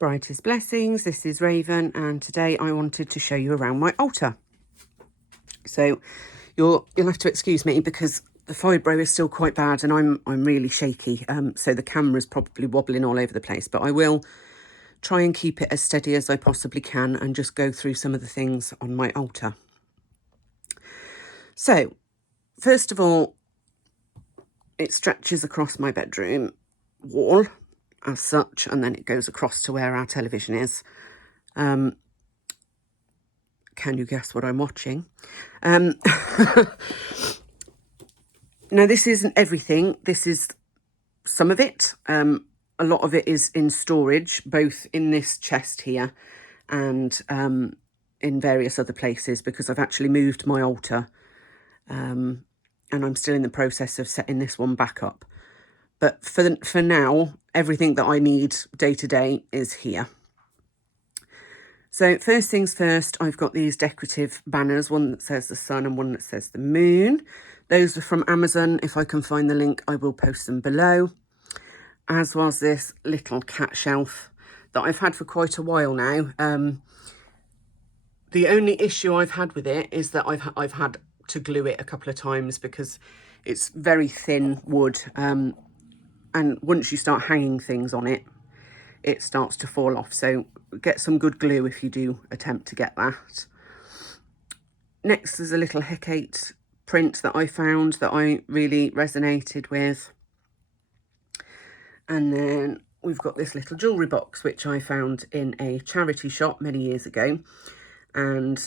Brightest blessings, this is Raven, and today I wanted to show you around my altar. So you'll have to excuse me because the fibro is still quite bad and I'm really shaky, so the camera's probably wobbling all over the place, but I will try and keep it as steady as I possibly can and just go through some of the things on my altar. So first of all, it stretches across my bedroom wall as such, and then it goes across to where our television is. Can you guess what I'm watching? Now, this isn't everything. This is some of it. A lot of it is in storage, both in this chest here and in various other places, because I've actually moved my altar and I'm still in the process of setting this one back up. But for now, everything that I need day to day is here. So first things first, I've got these decorative banners, one that says the sun and one that says the moon. Those are from Amazon. If I can find the link, I will post them below. As was this little cat shelf that I've had for quite a while now. The only issue I've had with it is that I've had to glue it a couple of times because it's very thin wood. And once you start hanging things on it, it starts to fall off. So get some good glue if you do attempt to get that. Next, there's a little Hecate print that I found that I really resonated with. And then we've got this little jewellery box, which I found in a charity shop many years ago. And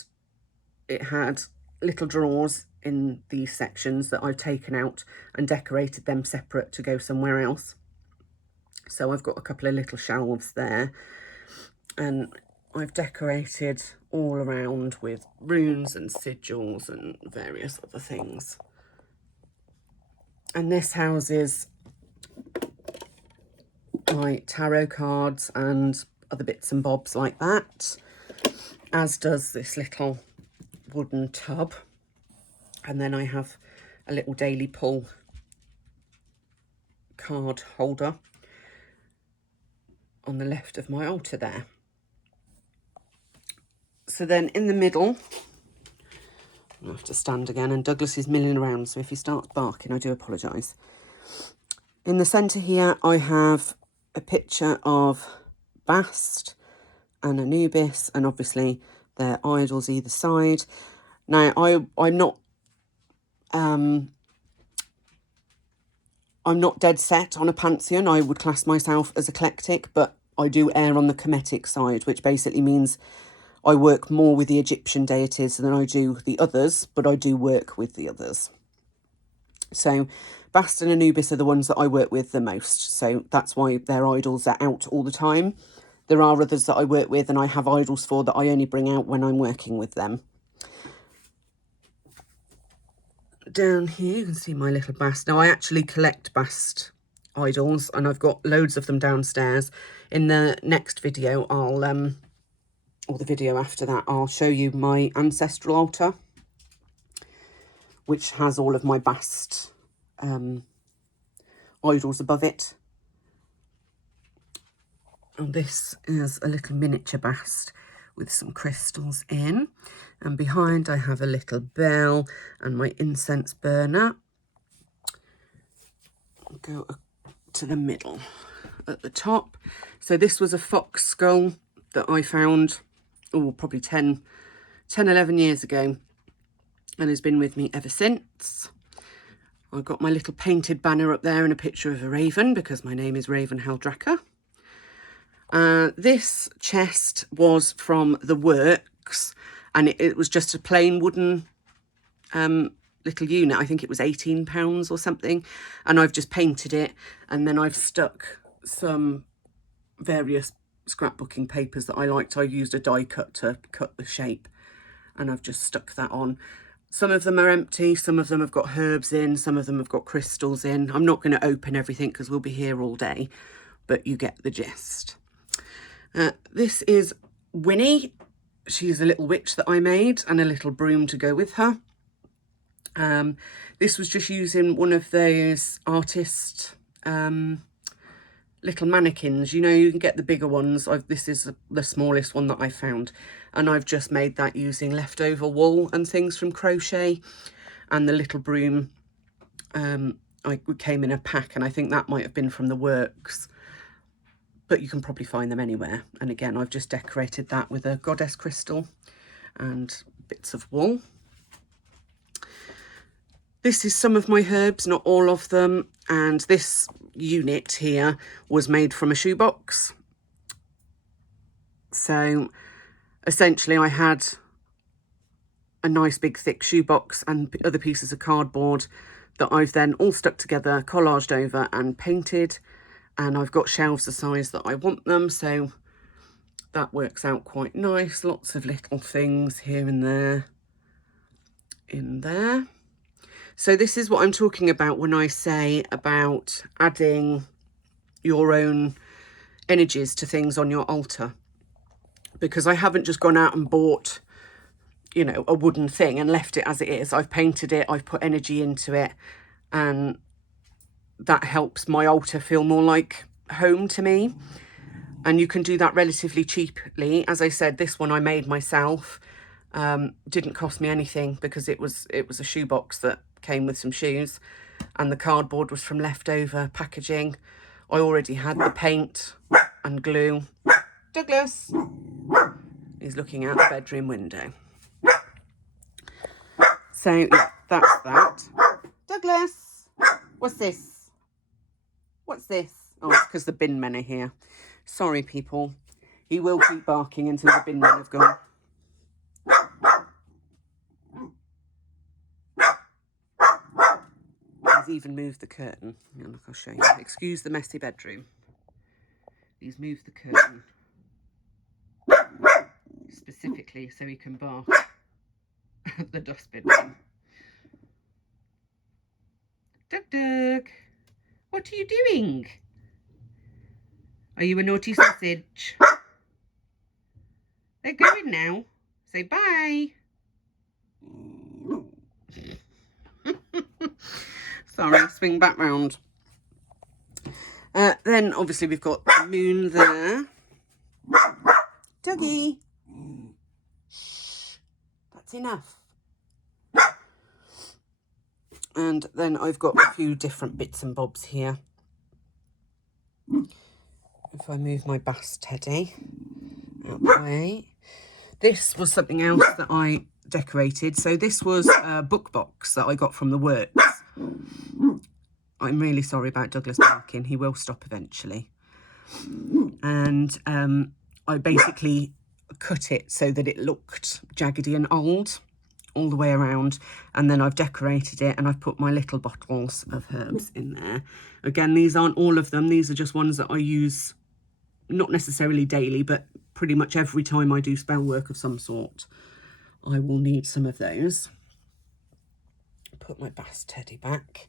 it had little drawers in these sections that I've taken out and decorated them separate to go somewhere else. So I've got a couple of little shelves there, and I've decorated all around with runes and sigils and various other things. And this houses my tarot cards and other bits and bobs like that, as does this little wooden tub. And then I have a little daily pull card holder on the left of my altar there. So then in the middle, I have to stand again, and Douglas is milling around, so if he starts barking, I do apologise. In the centre here, I have a picture of Bast and Anubis, and obviously their idols either side. Now, I'm not dead set on a pantheon. I would class myself as eclectic, but I do err on the Kemetic side, which basically means I work more with the Egyptian deities than I do the others, but I do work with the others. So Bast and Anubis are the ones that I work with the most. So that's why their idols are out all the time. There are others that I work with and I have idols for that I only bring out when I'm working with them. Down here you can see my little Bast. Now I actually collect Bast idols and I've got loads of them downstairs. In the next video, or the video after that, I'll show you my ancestral altar, which has all of my Bast idols above it. And this is a little miniature Bast with some crystals in. And behind I have a little bell and my incense burner. I'll go to the middle at the top. So this was a fox skull that I found, probably 10, 11 years ago, and has been with me ever since. I've got my little painted banner up there and a picture of a raven because my name is Raven Heldracker. This chest was from the works, and it was just a plain wooden little unit. I think it was £18 or something, and I've just painted it, and then I've stuck some various scrapbooking papers that I liked. I used a die cut to cut the shape, and I've just stuck that on. Some of them are empty, some of them have got herbs in, some of them have got crystals in. I'm not going to open everything because we'll be here all day, but you get the gist. This is Winnie. She's a little witch that I made and a little broom to go with her. This was just using one of those artist little mannequins. You know, you can get the bigger ones. This is the smallest one that I found, and I've just made that using leftover wool and things from crochet. And the little broom came in a pack, and I think that might have been from the works, but you can probably find them anywhere. And again, I've just decorated that with a goddess crystal and bits of wool. This is some of my herbs, not all of them, and this unit here was made from a shoebox. So essentially I had a nice big thick shoebox and other pieces of cardboard that I've then all stuck together, collaged over and painted, and I've got shelves the size that I want them, so that works out quite nice. Lots of little things here and there in there. So this is what I'm talking about when I say about adding your own energies to things on your altar, because I haven't just gone out and bought, you know, a wooden thing and left it as it is. I've painted it, I've put energy into it, and that helps my altar feel more like home to me. And you can do that relatively cheaply. As I said, this one I made myself. Didn't cost me anything because it was a shoebox that came with some shoes, and the cardboard was from leftover packaging. I already had the paint and glue. Douglas, he's looking out the bedroom window. So yeah, that's that. Douglas, what's this? What's this? Oh, it's because the bin men are here. Sorry, people. He will keep barking until the bin men have gone. He's even moved the curtain. Yeah, look, I'll show you. Excuse the messy bedroom. He's moved the curtain specifically so he can bark at the dustbin. Doug, what are you doing? Are you a naughty sausage? They're going now. Say bye. Sorry, swing back round. Then obviously we've got the moon there. Dougie. Shh. That's enough. And then I've got a few different bits and bobs here. If I move my bass teddy out the way. This was something else that I decorated. So this was a book box that I got from the works. I'm really sorry about Douglas barking. He will stop eventually. And I basically cut it so that it looked jaggedy and old all the way around. And then I've decorated it and I've put my little bottles of herbs in there. Again, these aren't all of them. These are just ones that I use, not necessarily daily, but pretty much every time I do spell work of some sort, I will need some of those. Put my bass teddy back.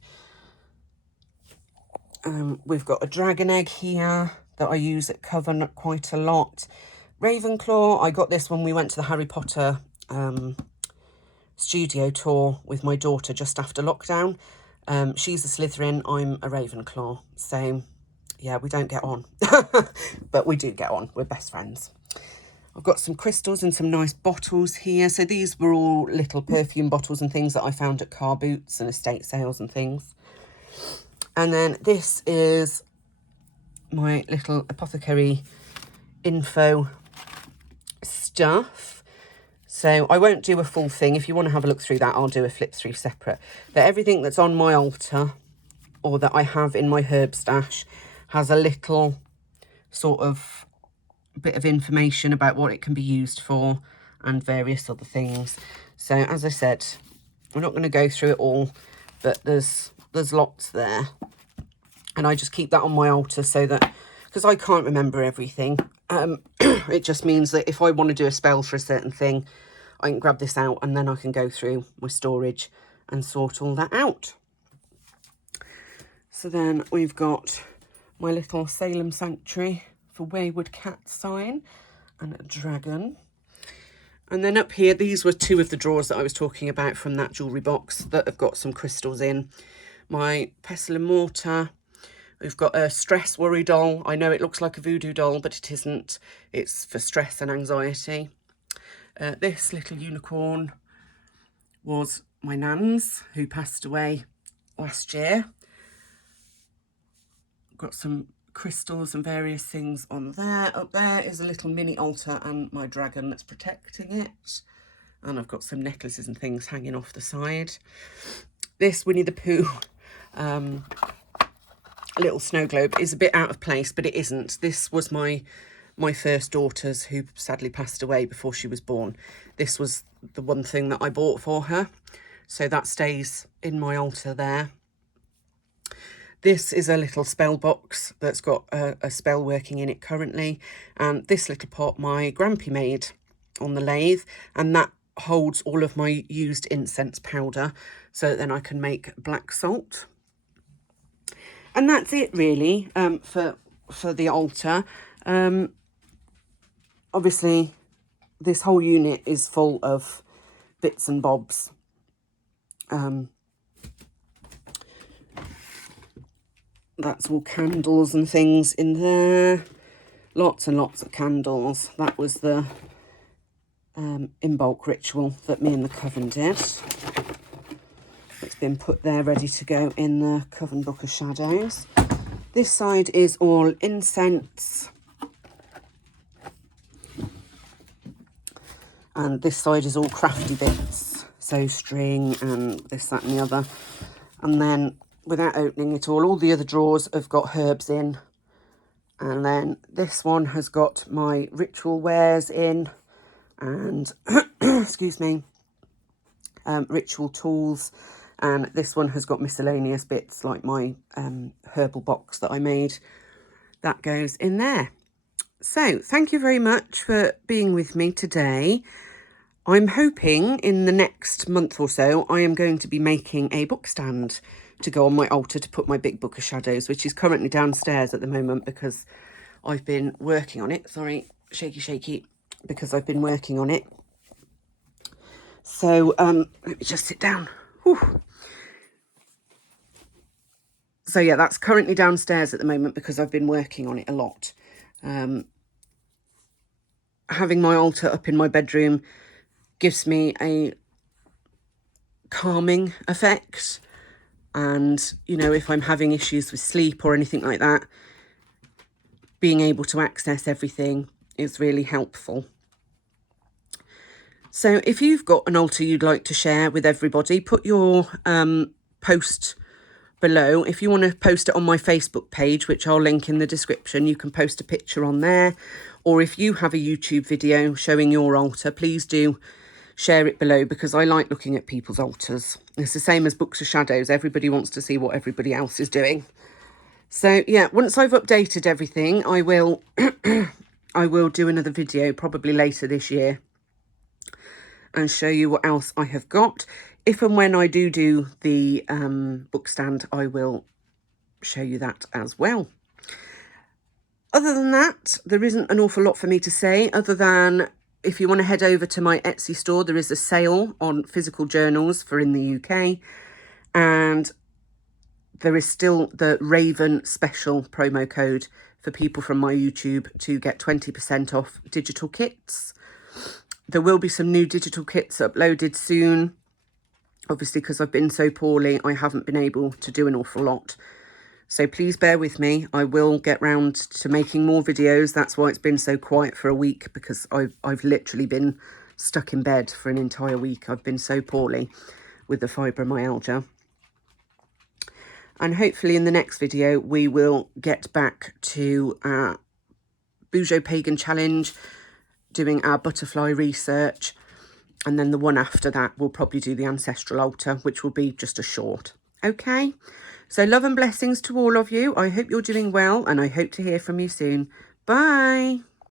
We've got a dragon egg here that I use at Coven quite a lot. Ravenclaw, I got this when we went to the Harry Potter studio tour with my daughter just after lockdown. She's a Slytherin, I'm a Ravenclaw. So yeah, we don't get on, but we do get on. We're best friends. I've got some crystals and some nice bottles here. So these were all little perfume bottles and things that I found at car boots and estate sales and things. And then this is my little Apothecary info stuff. So I won't do a full thing. If you want to have a look through that, I'll do a flip through separate. But everything that's on my altar or that I have in my herb stash has a little sort of bit of information about what it can be used for and various other things. So as I said, we're not going to go through it all, but there's lots there. And I just keep that on my altar so that, because I can't remember everything, it just means that if I want to do a spell for a certain thing, I can grab this out and then I can go through my storage and sort all that out. So then we've got my little Salem Sanctuary for Wayward Cat sign and a dragon. And then up here, these were two of the drawers that I was talking about from that jewellery box that have got some crystals in. My pestle and mortar, We've got a stress worry doll. I know it looks like a voodoo doll, but it isn't. It's for stress and anxiety. This little unicorn was my nan's, who passed away last year. Got some crystals and various things on there. Up there is a little mini altar and my dragon that's protecting it. And I've got some necklaces and things hanging off the side. This Winnie the Pooh little snow globe is a bit out of place, but it isn't. This was my first daughter's, who sadly passed away before she was born. This was the one thing that I bought for her. So that stays in my altar there. This is a little spell box that's got a spell working in it currently. And this little pot my grampy made on the lathe, and that holds all of my used incense powder, so that then I can make black salt. And that's it really, for the altar. Obviously, this whole unit is full of bits and bobs. That's all candles and things in there. Lots and lots of candles. That was the in bulk ritual that me and the coven did. It's been put there ready to go in the Coven Book of Shadows. This side is all incense. And this side is all crafty bits. So string and this, that and the other. And then, without opening it all the other drawers have got herbs in. And then this one has got my ritual wares in. And, excuse me, ritual tools. And this one has got miscellaneous bits like my herbal box that I made. That goes in there. So thank you very much for being with me today. I'm hoping in the next month or so I am going to be making a book stand to go on my altar to put my big book of shadows, which is currently downstairs at the moment because I've been working on it. Sorry, shaky, because I've been working on it. So let me just sit down. Whew. So yeah, that's currently downstairs at the moment because I've been working on it a lot. Having my altar up in my bedroom gives me a calming effect. And, you know, if I'm having issues with sleep or anything like that, being able to access everything is really helpful. So if you've got an altar you'd like to share with everybody, put your post below. If you want to post it on my Facebook page, which I'll link in the description, you can post a picture on there. Or if you have a YouTube video showing your altar, please do share it below, because I like looking at people's altars. It's the same as Books of Shadows. Everybody wants to see what everybody else is doing. So yeah, once I've updated everything, I will I will do another video probably later this year and show you what else I have got. If and when I do the book stand, I will show you that as well. Other than that, there isn't an awful lot for me to say, other than if you want to head over to my Etsy store, there is a sale on physical journals for in the UK. And there is still the Raven special promo code for people from my YouTube to get 20% off digital kits. There will be some new digital kits uploaded soon. Obviously, because I've been so poorly, I haven't been able to do an awful lot. So please bear with me. I will get round to making more videos. That's why it's been so quiet for a week, because I've literally been stuck in bed for an entire week. I've been so poorly with the fibromyalgia. And hopefully in the next video, we will get back to our Bougeot Pagan Challenge, doing our butterfly research. And then the one after that, we'll probably do the Ancestral Altar, which will be just a short. Okay? So love and blessings to all of you. I hope you're doing well, and I hope to hear from you soon. Bye.